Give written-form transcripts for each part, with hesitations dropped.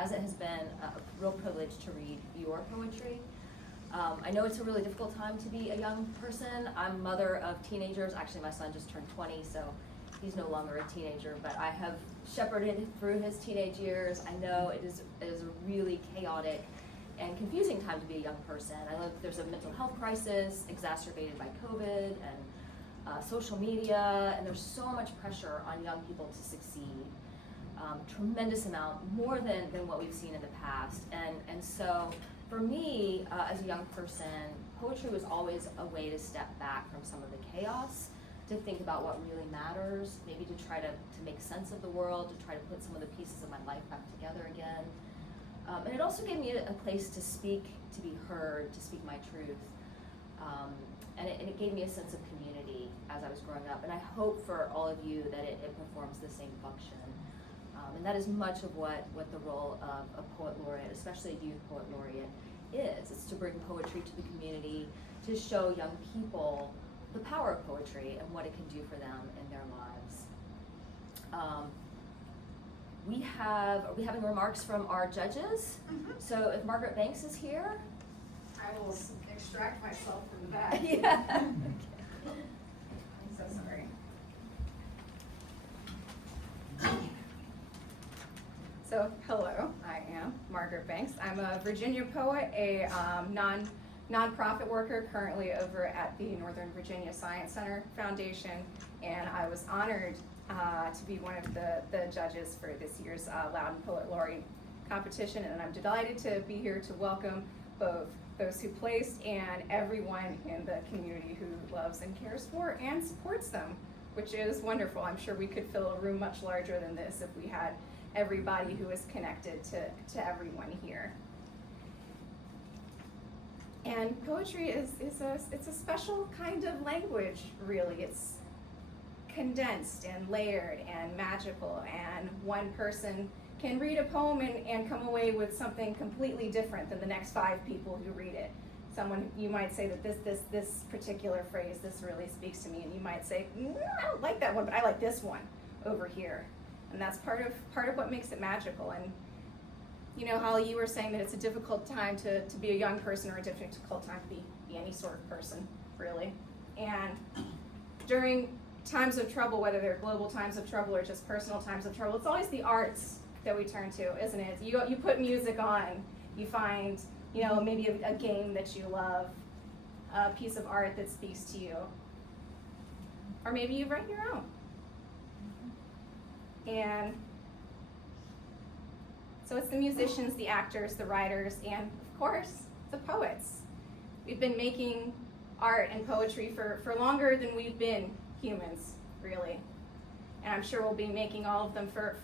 as it has been a real privilege to read your poetry. I know it's a really difficult time to be a young person. I'm mother of teenagers. Actually, my son just turned 20, so he's no longer a teenager, but I have shepherded through his teenage years. I know it is a really chaotic and confusing time to be a young person. There's a mental health crisis exacerbated by COVID and social media, and there's so much pressure on young people to succeed. Tremendous amount, more than what we've seen in the past. And so for me, as a young person, poetry was always a way to step back from some of the chaos, to think about what really matters, maybe to try to make sense of the world, to try to put some of the pieces of my life back together again. And it also gave me a place to speak, to be heard, to speak my truth. And it gave me a sense of community as I was growing up. And I hope for all of you that it performs the same function. And that is much of what the role of a poet laureate, especially a youth poet laureate, is. It's to bring poetry to the community, to show young people the power of poetry and what it can do for them in their lives. Are we having remarks from our judges? Mm-hmm. So if Margaret Banks is here. I will extract myself from the bag. Yeah. I'm so sorry. So, hello, I am Margaret Banks. I'm a Virginia poet, a nonprofit worker currently over at the Northern Virginia Science Center Foundation, and I was honored to be one of the judges for this year's Loudoun Poet Laureate competition, and I'm delighted to be here to welcome both those who placed and everyone in the community who loves and cares for and supports them, which is wonderful. I'm sure we could fill a room much larger than this if we had everybody who is connected to everyone here. And poetry it's a special kind of language, really. It's condensed and layered and magical, and one person can read a poem and come away with something completely different than the next 5 people who read it. Someone, you might say that this particular phrase, this really speaks to me, and you might say, I don't like that one, but I like this one over here. And that's part of what makes it magical. And you know, Holly, you were saying that it's a difficult time to be a young person, or a difficult time to be any sort of person, really. And during times of trouble, whether they're global times of trouble or just personal times of trouble, it's always the arts that we turn to, isn't it? You put music on, you find, you know, maybe a game that you love, a piece of art that speaks to you, or maybe you write your own. And so it's the musicians, the actors, the writers, and of course, the poets. We've been making art and poetry for longer than we've been humans, really. And I'm sure we'll be making all of them for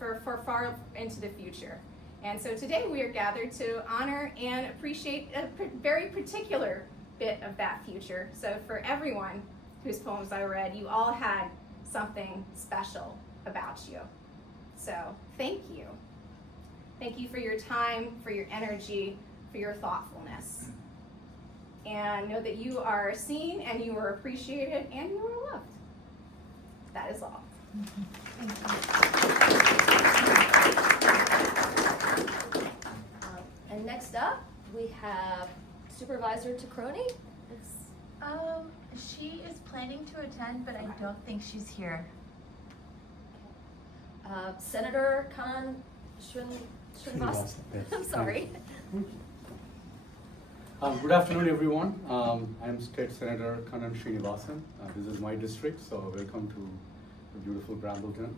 far into the future. And so today we are gathered to honor and appreciate a very particular bit of that future. So for everyone whose poems I read, you all had something special about you. So thank you. Thank you for your time, for your energy, for your thoughtfulness. And know that you are seen and you are appreciated and you are loved. That is all. And next up, we have Supervisor Thakkar. She is planning to attend, but I don't think she's here. Senator Karin Srinivas. I'm sorry. Good afternoon, everyone. I'm State Senator Karin Srinivasan. This is my district, so welcome to the beautiful Brambleton.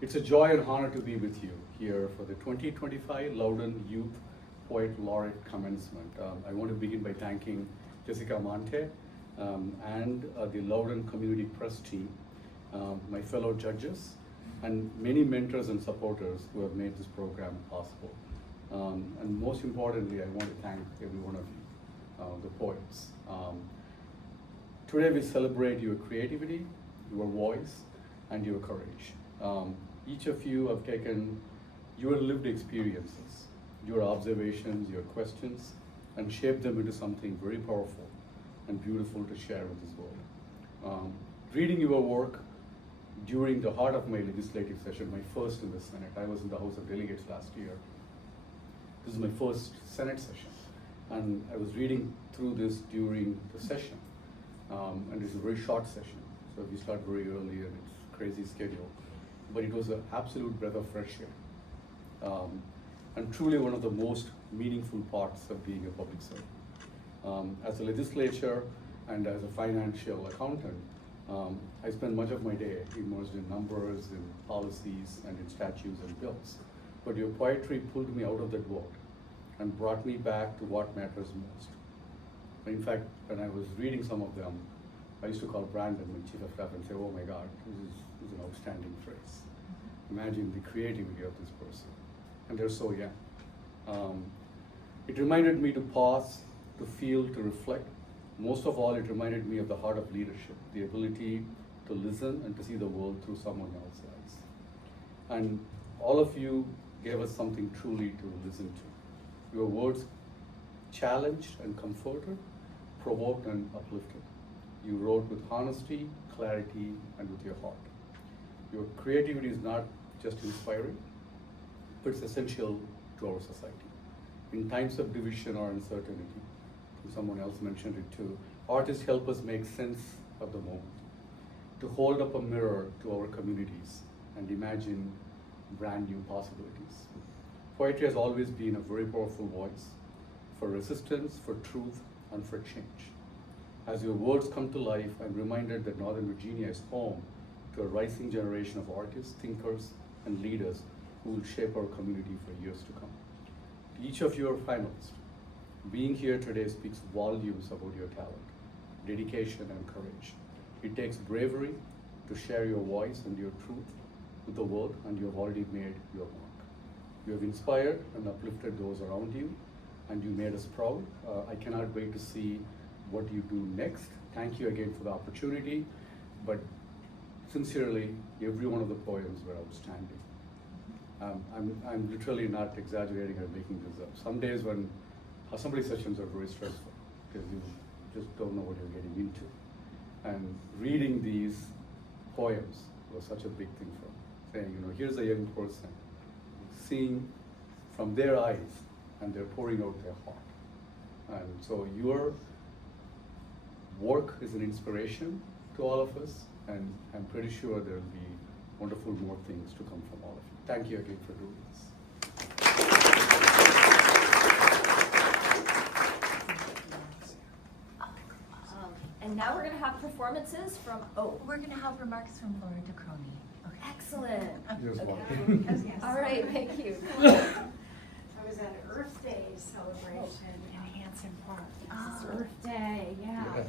It's a joy and honor to be with you here for the 2025 Loudoun Youth Poet Laureate Commencement. I want to begin by thanking Jessica Monte and the Loudoun Community Press team, my fellow judges, and many mentors and supporters who have made this program possible. And most importantly, I want to thank every one of you, the poets. Today we celebrate your creativity, your voice, and your courage. Each of you have taken your lived experiences, your observations, your questions, and shaped them into something very powerful and beautiful to share with this world. Reading your work during the heart of my legislative session, my first in the Senate, I was in the House of Delegates last year, This is my first Senate session, and I was reading through this during the session, and it's a very short session, so we start very early and it's a crazy schedule, but it was an absolute breath of fresh air, and truly one of the most meaningful parts of being a public servant. As a legislature and as a financial accountant, I spend much of my day immersed in numbers, in policies, and in statutes and bills. But your poetry pulled me out of that world and brought me back to what matters most. In fact, when I was reading some of them, I used to call Brandon, my chief of staff, and say, oh my God, this is an outstanding phrase. Imagine the creativity of this person. And they're so young. It reminded me to pause, to feel, to reflect. Most of all, it reminded me of the heart of leadership, the ability to listen and to see the world through someone else's eyes. And all of you gave us something truly to listen to. Your words challenged and comforted, provoked and uplifted. You wrote with honesty, clarity, and with your heart. Your creativity is not just inspiring, but it's essential to our society. In times of division or uncertainty, someone else mentioned it too, artists help us make sense of the moment, to hold up a mirror to our communities and imagine brand new possibilities. Poetry has always been a very powerful voice for resistance, for truth, and for change. As your words come to life, I'm reminded that Northern Virginia is home to a rising generation of artists, thinkers, and leaders who will shape our community for years to come. To each of you are finalists. Being here today speaks volumes about your talent, dedication, and courage. It takes bravery to share your voice and your truth with the world, and you have already made your mark. You have inspired and uplifted those around you, and you made us proud. I cannot wait to see what you do next. Thank you again for the opportunity, but sincerely, every one of the poems were outstanding. I'm literally not exaggerating or making this up. Some days when assembly sessions are very stressful because you just don't know what you're getting into. And reading these poems was such a big thing for me. Saying, here's a young person, seeing from their eyes, and they're pouring out their heart. And so your work is an inspiration to all of us, and I'm pretty sure there'll be wonderful more things to come from all of you. Thank you again for doing this. And now we're going to have performances from, We're going to have remarks from Laura DeCrony. Okay. excellent. You're Okay. welcome. Yes. All right, thank you. I was at an Earth Day celebration in Hanson Park. It's Earth Day, yeah. Yes.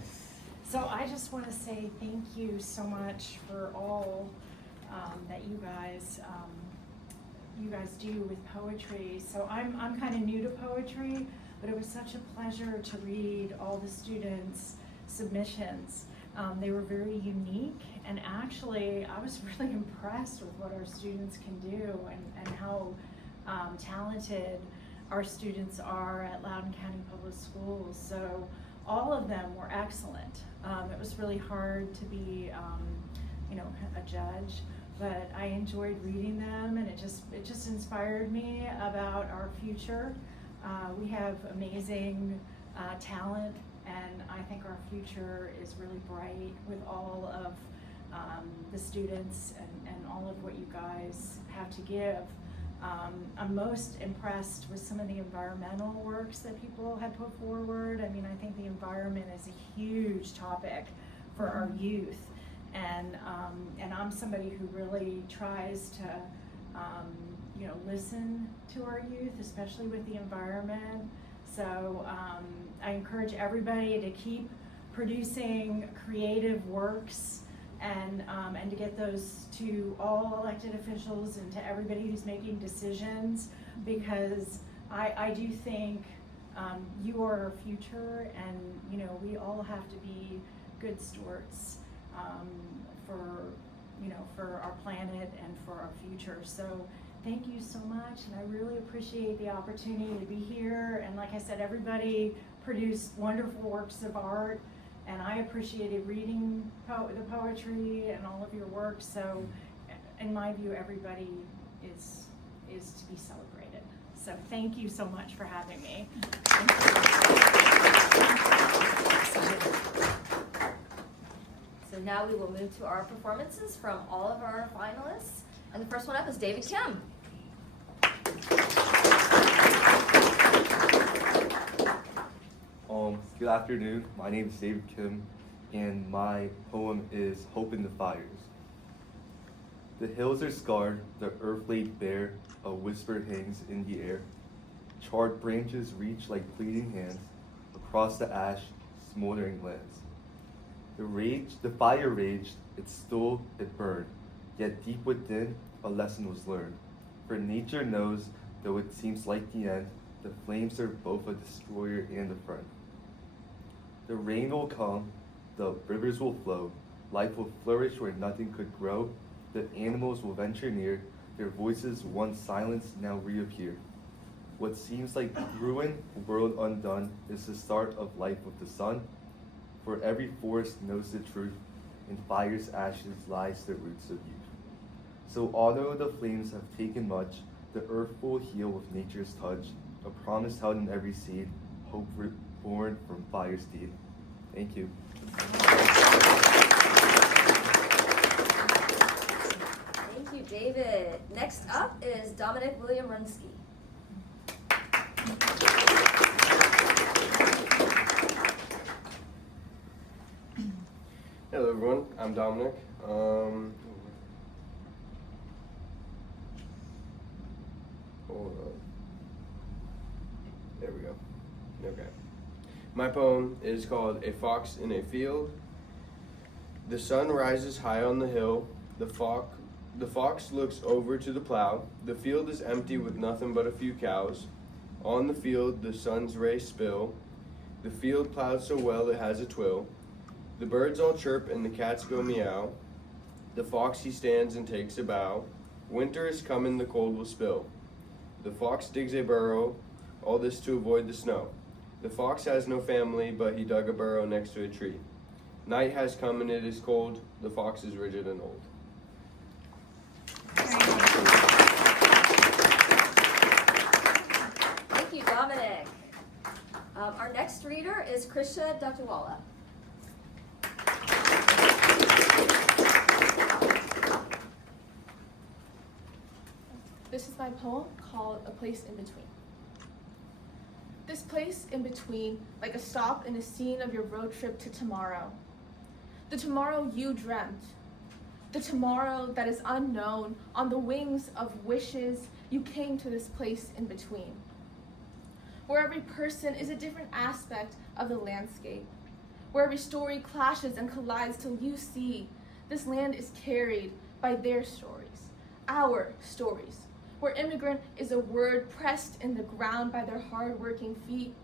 So I just want to say thank you so much for all that you guys do with poetry. So I'm kind of new to poetry, but it was such a pleasure to read all the students' submissions. They were very unique, and actually I was really impressed with what our students can do and how talented our students are at Loudoun County Public Schools. So all of them were excellent. It was really hard to be a judge, but I enjoyed reading them, and it just inspired me about our future. We have amazing talent, and I think our future is really bright with all of the students and all of what you guys have to give. I'm most impressed with some of the environmental works that people had put forward. I mean, I think the environment is a huge topic for our youth, and I'm somebody who really tries to listen to our youth, especially with the environment. So I encourage everybody to keep producing creative works and to get those to all elected officials and to everybody who's making decisions, because I do think you are our future, and we all have to be good stewards for our planet and for our future. So thank you so much, and I really appreciate the opportunity to be here. And like I said, everybody produced wonderful works of art, and I appreciated reading the poetry and all of your work. So in my view, everybody is to be celebrated. So So thank you so much for having me. So now we will move to our performances from all of our finalists. And the first one up is David Kim. Good afternoon. My name is David Kim, and my poem is Hope in the Fires. The hills are scarred, the earth laid bare, a whisper hangs in the air. Charred branches reach like pleading hands across the ash, smoldering lands. The fire raged, it stole, it burned, yet deep within, a lesson was learned. For nature knows, though it seems like the end, the flames are both a destroyer and a friend. The rain will come, the rivers will flow, life will flourish where nothing could grow, the animals will venture near, their voices once silenced now reappear. What seems like ruin, world undone, is the start of life with the sun. For every forest knows the truth, in fire's ashes lies the roots of youth. So although the flames have taken much, the earth will heal with nature's touch, a promise held in every seed, hope born from fire's deed. Thank you. Thank you, David. Next up is Dominic William Runski. Hello everyone, I'm Dominic. Hold up. There we go. Okay. My poem is called A Fox in a Field. The sun rises high on the hill. The fox looks over to the plow. The field is empty with nothing but a few cows. On the field the sun's rays spill. The field plowed so well it has a twill. The birds all chirp and the cats go meow. The fox he stands and takes a bow. Winter is coming, the cold will spill. The fox digs a burrow, all this to avoid the snow. The fox has no family, but he dug a burrow next to a tree. Night has come and it is cold. The fox is rigid and old. Thank you, Dominic. Our next reader is Krisha Dotiwalla. This is my poem called A Place in Between. This place in between, like a stop in a scene of your road trip to tomorrow. The tomorrow you dreamt. The tomorrow that is unknown, on the wings of wishes, you came to this place in between. Where every person is a different aspect of the landscape. Where every story clashes and collides till you see this land is carried by their stories, our stories. Where immigrant is a word pressed in the ground by their hard-working feet,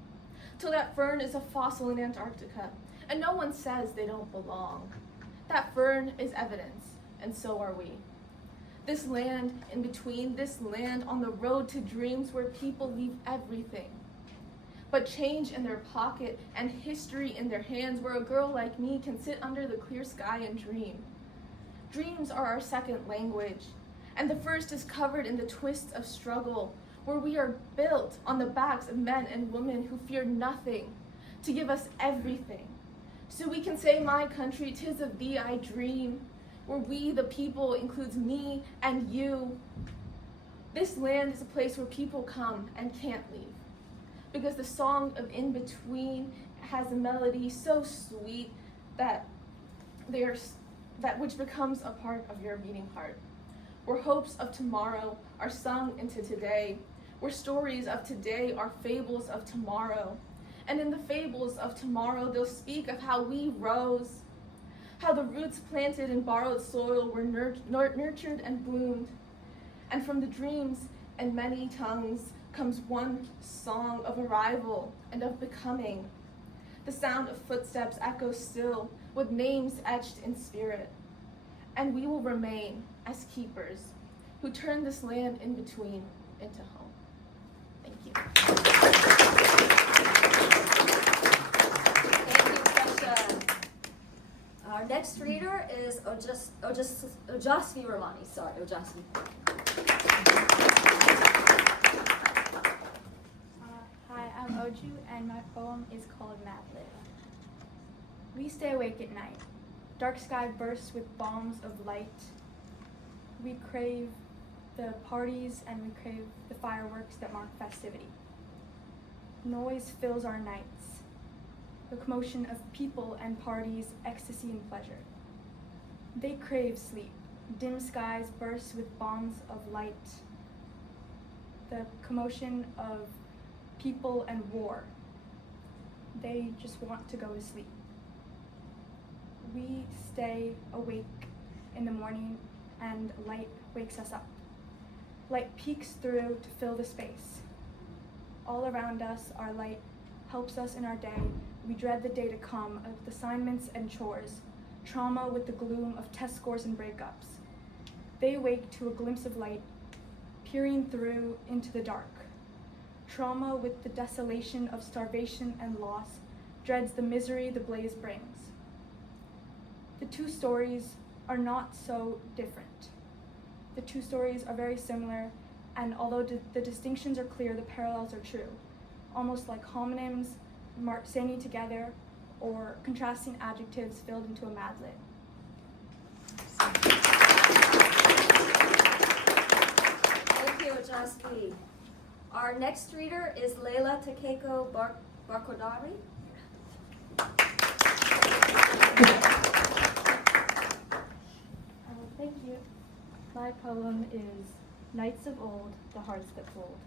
till that fern is a fossil in Antarctica, and no one says they don't belong. That fern is evidence, and so are we. This land in between, this land on the road to dreams where people leave everything, but change in their pocket and history in their hands, where a girl like me can sit under the clear sky and dream. Dreams are our second language, and the first is covered in the twists of struggle, where we are built on the backs of men and women who fear nothing to give us everything. So we can say, my country, 'tis of thee I dream, where we, the people, includes me and you. This land is a place where people come and can't leave, because the song of in between has a melody so sweet that which becomes a part of your beating heart. Where hopes of tomorrow are sung into today, where stories of today are fables of tomorrow. And in the fables of tomorrow, they'll speak of how we rose, how the roots planted in borrowed soil were nurtured and bloomed. And from the dreams and many tongues comes one song of arrival and of becoming. The sound of footsteps echoes still, with names etched in spirit. And we will remain as keepers who turn this land in between into home. Thank you. Thank you, Krisha. Our next reader is Ojasvi Ramani. Sorry, Ojasvi. Oju, and my poem is called Mad Lib. We stay awake at night. Dark sky bursts with bombs of light. We crave the parties and we crave the fireworks that mark festivity. Noise fills our nights. The commotion of people and parties, ecstasy and pleasure. They crave sleep. Dim skies burst with bombs of light. The commotion of people and war. They just want to go to sleep. We stay awake in the morning and light wakes us up. Light peeks through to fill the space. All around us, our light helps us in our day. We dread the day to come of assignments and chores, trauma with the gloom of test scores and breakups. They wake to a glimpse of light, peering through into the dark. Trauma with the desolation of starvation and loss, dreads the misery the blaze brings. The two stories are not so different. The two stories are very similar, and although the distinctions are clear, the parallels are true, almost like homonyms standing together or contrasting adjectives filled into a Mad Lib. Thank you, Ojasvi. Our next reader is Leila Takeko Barkhordari. Thank you. My poem is Knights of Old, the Hearts That Fold.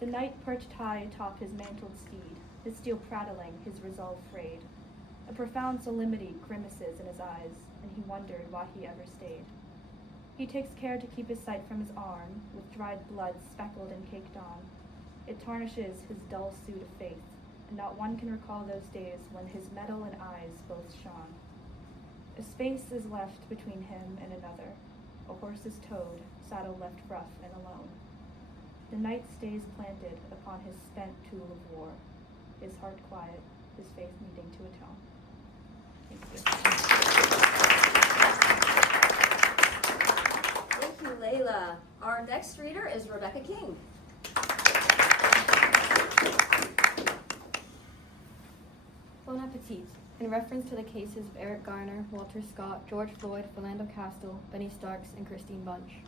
The knight perched high atop his mantled steed, his steel prattling, his resolve frayed. A profound solemnity grimaces in his eyes, and he wondered why he ever stayed. He takes care to keep his sight from his arm, with dried blood speckled and caked on. It tarnishes his dull suit of faith, and not one can recall those days when his metal and eyes both shone. A space is left between him and another. A horse is towed, saddle left rough and alone. The knight stays planted upon his spent tool of war, his heart quiet, his faith needing to atone. Thank you. Thank you, Leila. Our next reader is Rebecca King. Bon appetit. In reference to the cases of Eric Garner, Walter Scott, George Floyd, Philando Castile, Benny Starks, and Christine Bunch.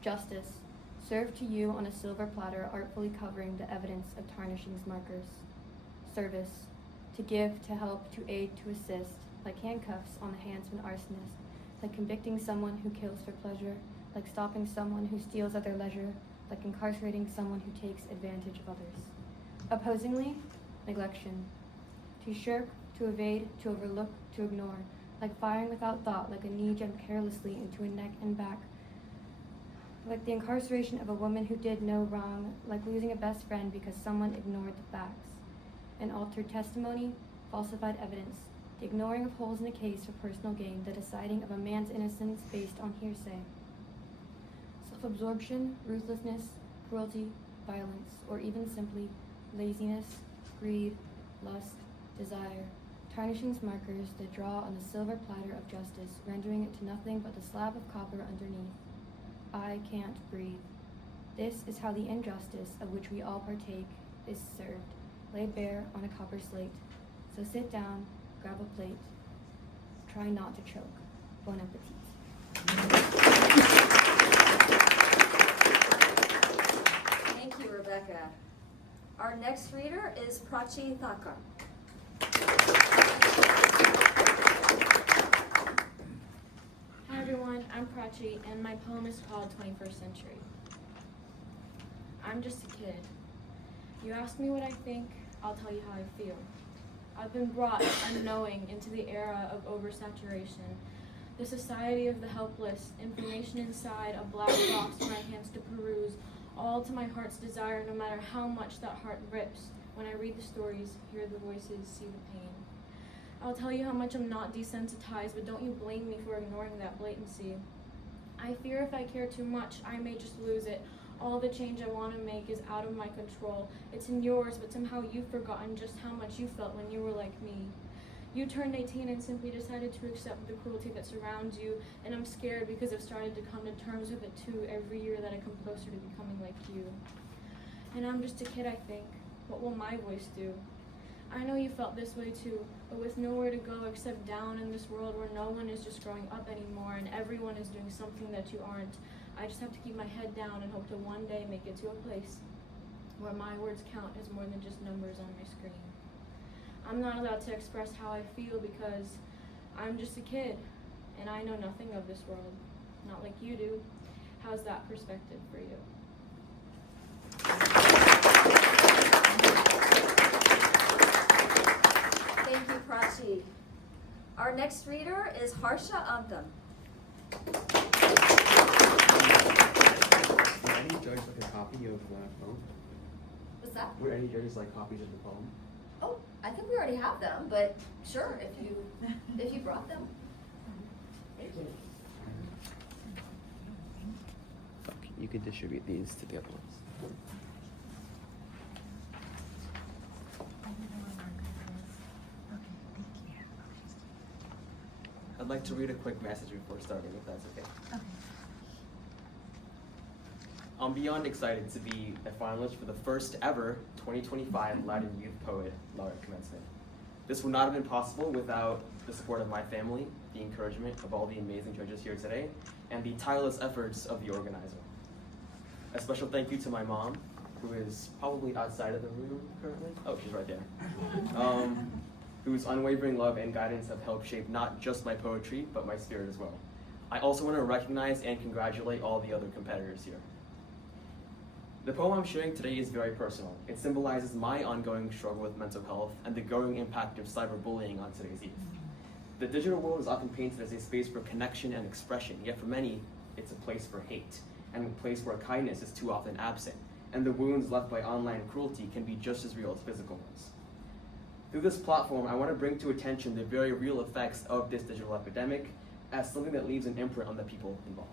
Justice. Served to you on a silver platter, artfully covering the evidence of tarnishing's markers. Service. To give, to help, to aid, to assist, like handcuffs on the hands of an arsonist, like convicting someone who kills for pleasure, like stopping someone who steals at their leisure, like incarcerating someone who takes advantage of others. Opposingly, neglection. To shirk, to evade, to overlook, to ignore, like firing without thought, like a knee jammed carelessly into a neck and back, like the incarceration of a woman who did no wrong, like losing a best friend because someone ignored the facts. An altered testimony, falsified evidence, the ignoring of holes in a case for personal gain, the deciding of a man's innocence based on hearsay. Self-absorption, ruthlessness, cruelty, violence, or even simply laziness, greed, lust, desire, tarnishing's markers that draw on the silver platter of justice, rendering it to nothing but the slab of copper underneath. I can't breathe. This is how the injustice of which we all partake is served, laid bare on a copper slate. So sit down, grab a plate, try not to choke. Bon appetit. Thank you, Rebecca. Our next reader is Prachi Thakkar. Hi everyone, I'm Prachi, and my poem is called 21st Century. I'm just a kid. You ask me what I think, I'll tell you how I feel. I've been brought unknowing into the era of oversaturation, the society of the helpless, information inside a black box for my hands to peruse, all to my heart's desire, no matter how much that heart rips. When I read the stories, hear the voices, see the pain. I'll tell you how much I'm not desensitized, but don't you blame me for ignoring that blatancy. I fear if I care too much, I may just lose it. All the change I want to make is out of my control. It's in yours, but somehow you've forgotten just how much you felt when you were like me. You turned 18 and simply decided to accept the cruelty that surrounds you, and I'm scared because I've started to come to terms with it too every year that I come closer to becoming like you. And I'm just a kid, I think. what will my voice do? I know you felt this way too, but with nowhere to go except down in this world where no one is just growing up anymore and everyone is doing something that you aren't, I just have to keep my head down and hope to one day make it to a place where my words count as more than just numbers on my screen. I'm not allowed to express how I feel because I'm just a kid and I know nothing of this world, not like you do. How's that perspective for you? Thank you, Prachi. Our next reader is Harsha Antham. Would any judge like a copy of the poem? What's that? Would any judges like copies of the poem? Oh, I think we already have them, but sure, if you brought them. Thank you. You could distribute these to the other ones. I'd like to read a quick message before starting, if that's okay. Okay. I'm beyond excited to be a finalist for the first ever 2025 Loudoun Youth Poet Laureate Commencement. This would not have been possible without the support of my family, the encouragement of all the amazing judges here today, and the tireless efforts of the organizer. A special thank you to my mom, who is probably outside of the room currently. Oh, she's right there. Whose unwavering love and guidance have helped shape not just my poetry, but my spirit as well. I also want to recognize and congratulate all the other competitors here. The poem I'm sharing today is very personal. It symbolizes my ongoing struggle with mental health and the growing impact of cyberbullying on today's youth. The digital world is often painted as a space for connection and expression, yet for many, it's a place for hate, and a place where kindness is too often absent, and the wounds left by online cruelty can be just as real as physical ones. Through this platform, I want to bring to attention the very real effects of this digital epidemic as something that leaves an imprint on the people involved.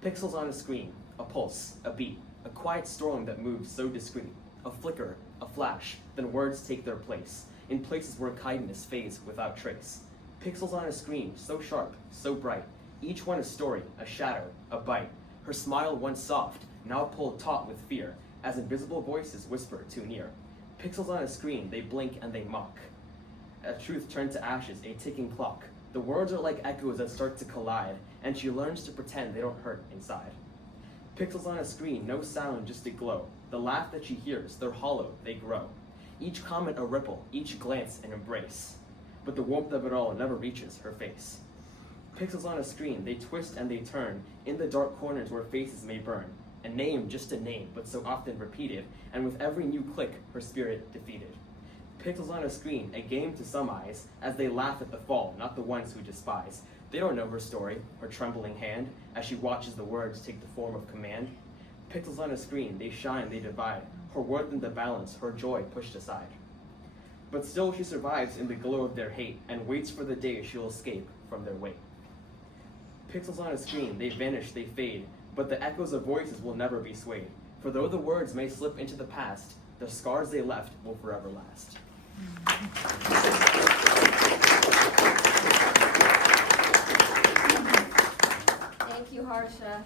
Pixels on a screen, a pulse, a beat, a quiet storm that moves so discreet, a flicker, a flash, then words take their place, in places where kindness fades without trace. Pixels on a screen, so sharp, so bright, each one a story, a shadow, a bite. Her smile once soft, now pulled taut with fear, as invisible voices whisper too near. Pixels on a screen, they blink and they mock. A truth turned to ashes, a ticking clock. The words are like echoes that start to collide, and she learns to pretend they don't hurt inside. Pixels on a screen, no sound, just a glow. The laugh that she hears, they're hollow, they grow. Each comment a ripple, each glance an embrace. But the warmth of it all never reaches her face. Pixels on a screen, they twist and they turn, in the dark corners where faces may burn. A name, just a name, but so often repeated, and with every new click, her spirit defeated. Pixels on a screen, a game to some eyes, as they laugh at the fall, not the ones who despise. They don't know her story, her trembling hand, as she watches the words take the form of command. Pixels on a screen, they shine, they divide, her worth in the balance, her joy pushed aside. But still she survives in the glow of their hate, and waits for the day she'll escape from their weight. Pixels on a screen, they vanish, they fade, but the echoes of voices will never be swayed. For though the words may slip into the past, the scars they left will forever last. Thank you, Harsha.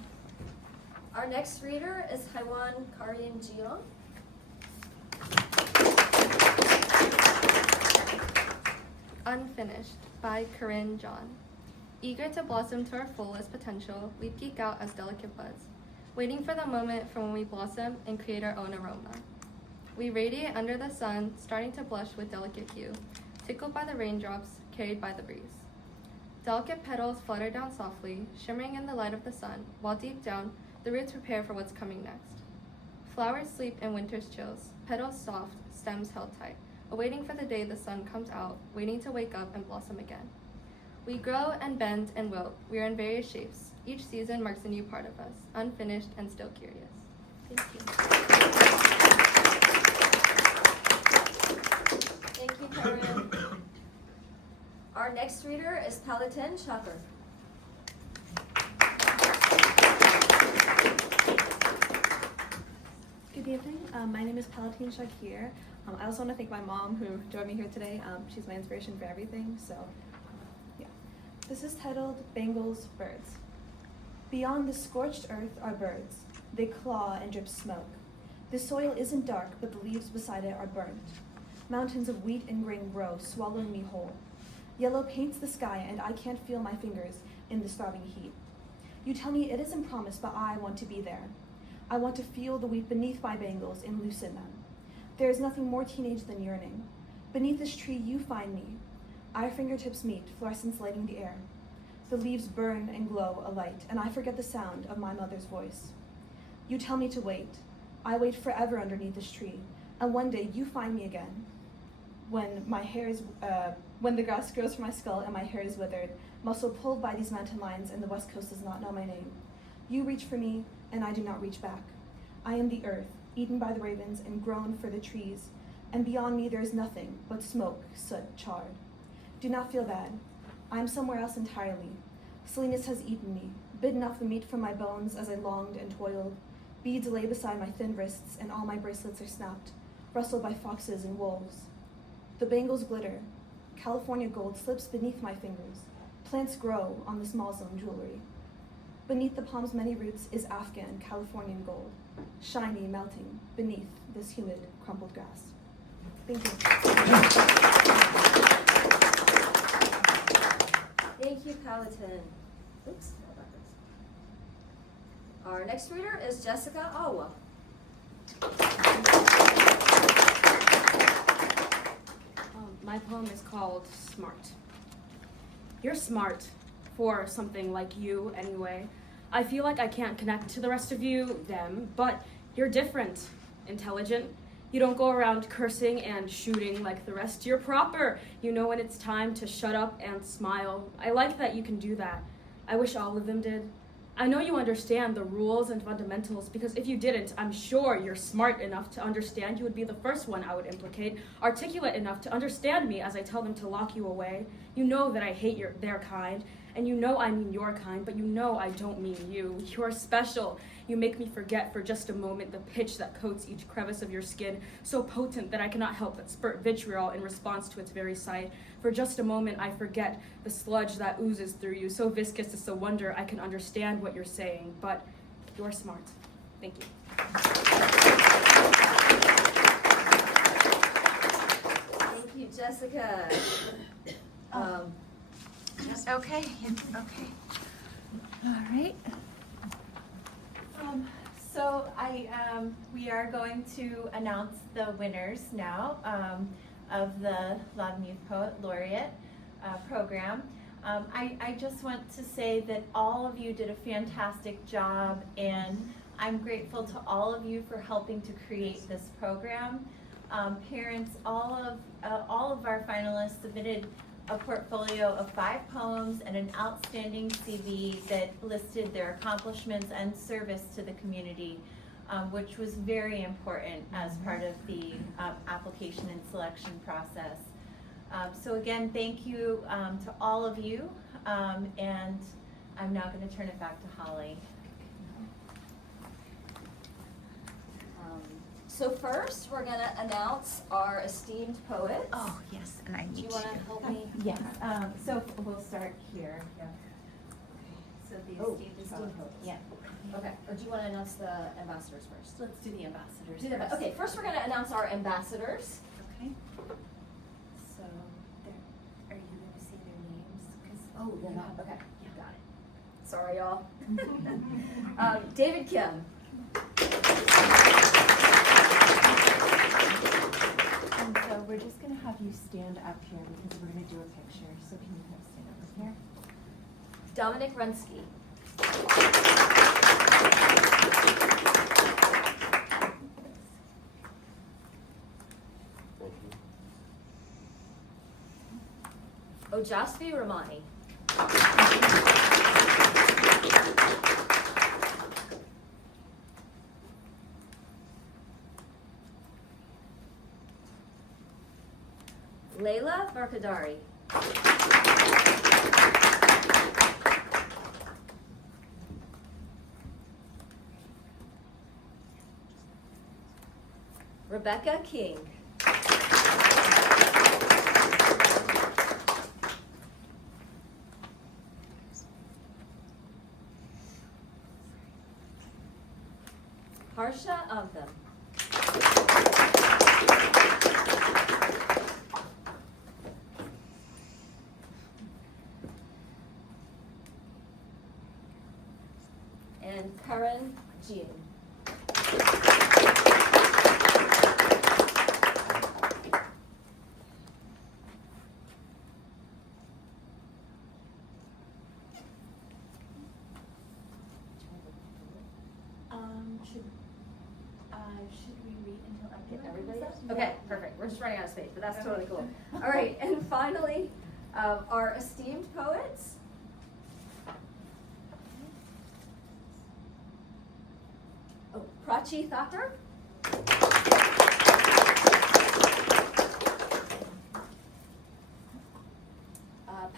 Our next reader is Hyewon, Karin, Jeon. Unfinished by Karin, Jeon. Eager to blossom to our fullest potential, we peek out as delicate buds, waiting for the moment from when we blossom and create our own aroma. We radiate under the sun, starting to blush with delicate hue, tickled by the raindrops, carried by the breeze. Delicate petals flutter down softly, shimmering in the light of the sun, while deep down, the roots prepare for what's coming next. Flowers sleep in winter's chills, petals soft, stems held tight, awaiting for the day the sun comes out, waiting to wake up and blossom again. We grow and bend and wilt. We are in various shapes. Each season marks a new part of us, unfinished and still curious. Thank you. Thank you, Karin. Our next reader is Palatin, Shaaker. Good evening. My name is Palatin Shaaker. I also want to thank my mom who drove me here today. She's my inspiration for everything. So, yeah. This is titled Bengals Birds. Beyond the scorched earth are birds. They claw and drip smoke. The soil isn't dark, but the leaves beside it are burnt. Mountains of wheat and grain grow, swallowing me whole. Yellow paints the sky, and I can't feel my fingers in the starving heat. You tell me it isn't promised, but I want to be there. I want to feel the wheat beneath my bangles and loosen them. There is nothing more teenage than yearning. Beneath this tree, you find me. Our fingertips meet, fluorescence lighting the air. The leaves burn and glow alight, and I forget the sound of my mother's voice. You tell me to wait. I wait forever underneath this tree, and one day you find me again. When the grass grows from my skull and my hair is withered, muscle pulled by these mountain lions, and the west coast does not know my name. You reach for me, and I do not reach back. I am the earth, eaten by the ravens and grown for the trees, and beyond me there is nothing but smoke, soot, charred. Do not feel bad. I am somewhere else entirely. Silliness has eaten me, bitten off the meat from my bones as I longed and toiled. Beads lay beside my thin wrists, and all my bracelets are snapped, rustled by foxes and wolves. The bangles glitter. California gold slips beneath my fingers. Plants grow on this mausoleum jewelry. Beneath the palm's many roots is Afghan Californian gold, shiny, melting beneath this humid, crumpled grass. Thank you. Thank you, Palatin. Oops, no, backwards. Our next reader is Jessica Awuah. My poem is called Smart. You're smart, for something like you anyway. I feel like I can't connect to the rest of you, them, but you're different, intelligent. You don't go around cursing and shooting like the rest. You're proper. You know when it's time to shut up and smile. I like that you can do that. I wish all of them did. I know you understand the rules and fundamentals, because if you didn't, I'm sure you're smart enough to understand you would be the first one I would implicate, articulate enough to understand me as I tell them to lock you away. You know that I hate their kind, and you know I mean your kind, but you know I don't mean you. You're special. You make me forget for just a moment the pitch that coats each crevice of your skin, so potent that I cannot help but spurt vitriol in response to its very sight. For just a moment I forget the sludge that oozes through you, so viscous it's a wonder I can understand what you're saying, but you're smart. Thank you. Thank you, Jessica. Okay. Okay. All right. So we are going to announce the winners now of the Loudoun Youth Poet Laureate program. I just want to say that all of you did a fantastic job, and I'm grateful to all of you for helping to create this program. Parents, all of our finalists submitted a portfolio of 5 poems and an outstanding CV that listed their accomplishments and service to the community, which was very important as part of the application and selection process. So again, thank you to all of you, and I'm now going to turn it back to Holly. So first, we're going to announce our esteemed poets. Oh, yes, and I need Do you want to help me? Yes. So we'll start here. Yeah. So the esteemed poets. Yeah. Okay, or do you want to announce the ambassadors first? Let's do the ambassadors. first. Okay, first we're going to announce our ambassadors. Okay. So, are you going to say their names? Oh, they're not. Okay, you got it. Sorry, y'all. David Kim. And so we're just going to have you stand up here because we're going to do a picture. So can you kind of stand over here? Dominic Runski. Ojasvi Ramani. Leila Barkhordari. Rebecca King. Harsha Antham. And Karin, Jeon. Should we read until I get Everybody? everybody? Okay, perfect. We're just running out of space, but that's totally cool. All right, and finally, our esteemed poets. Oh, Prachi, Thakkar.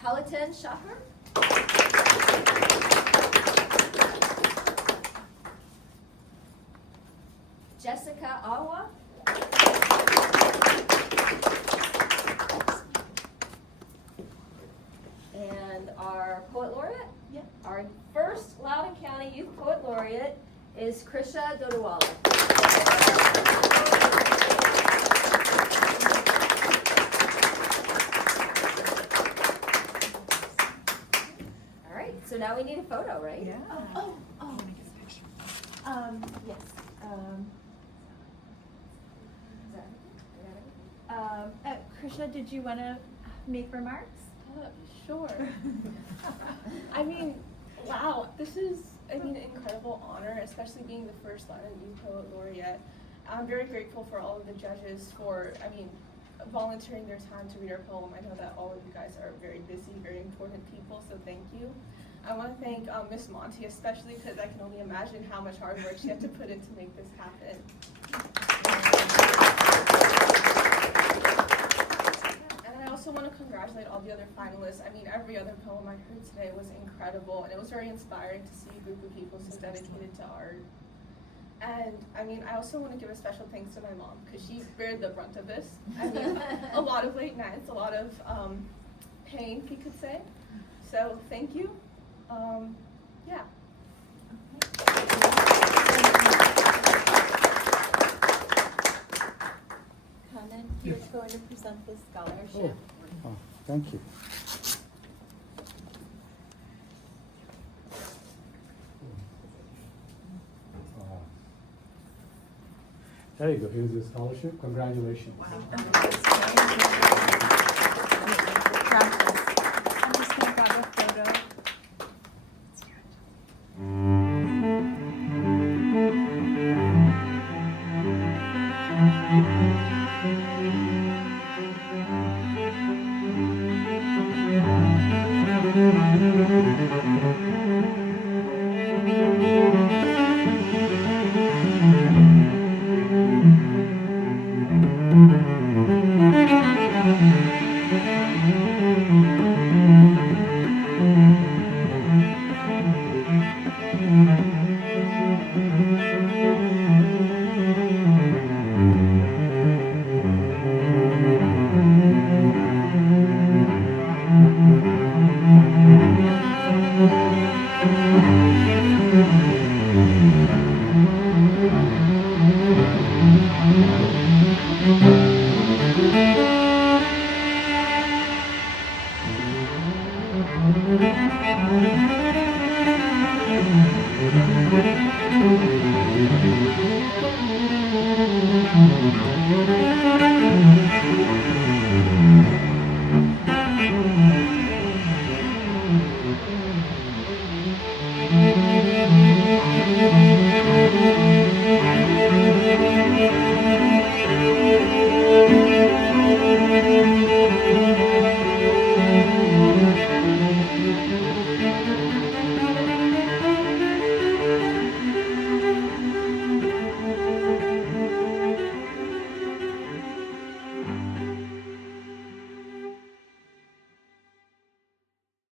Palatin, Shaaker. Jessica, Awuah. And our poet laureate? Yep. Our first Loudoun County Youth Poet Laureate is Krisha Dotiwalla. All right, so now we need a photo, right? Yeah. Oh. Yes. Krisha, did you want to make remarks? Sure. I mean, wow, this is, an incredible honor, especially being the first Loudoun Youth Poet Laureate. I'm very grateful for all of the judges for, volunteering their time to read our poem. I know that all of you guys are very busy, very important people, so thank you. I want to thank Miss Monty especially, because I can only imagine how much hard work she had to put in to make this happen. And I also want to congratulate all the other finalists. Every other poem I heard today was incredible, and it was very inspiring to see a group of people so dedicated to art. And I also want to give a special thanks to my mom, because she bared the brunt of this. A lot of late nights, a lot of pain, you could say. So thank you. Yeah. Karin, you're going to present the scholarship. Oh, thank you. There you go. Here's your scholarship. Congratulations. Wow. I'm just going to grab a photo. Thank you.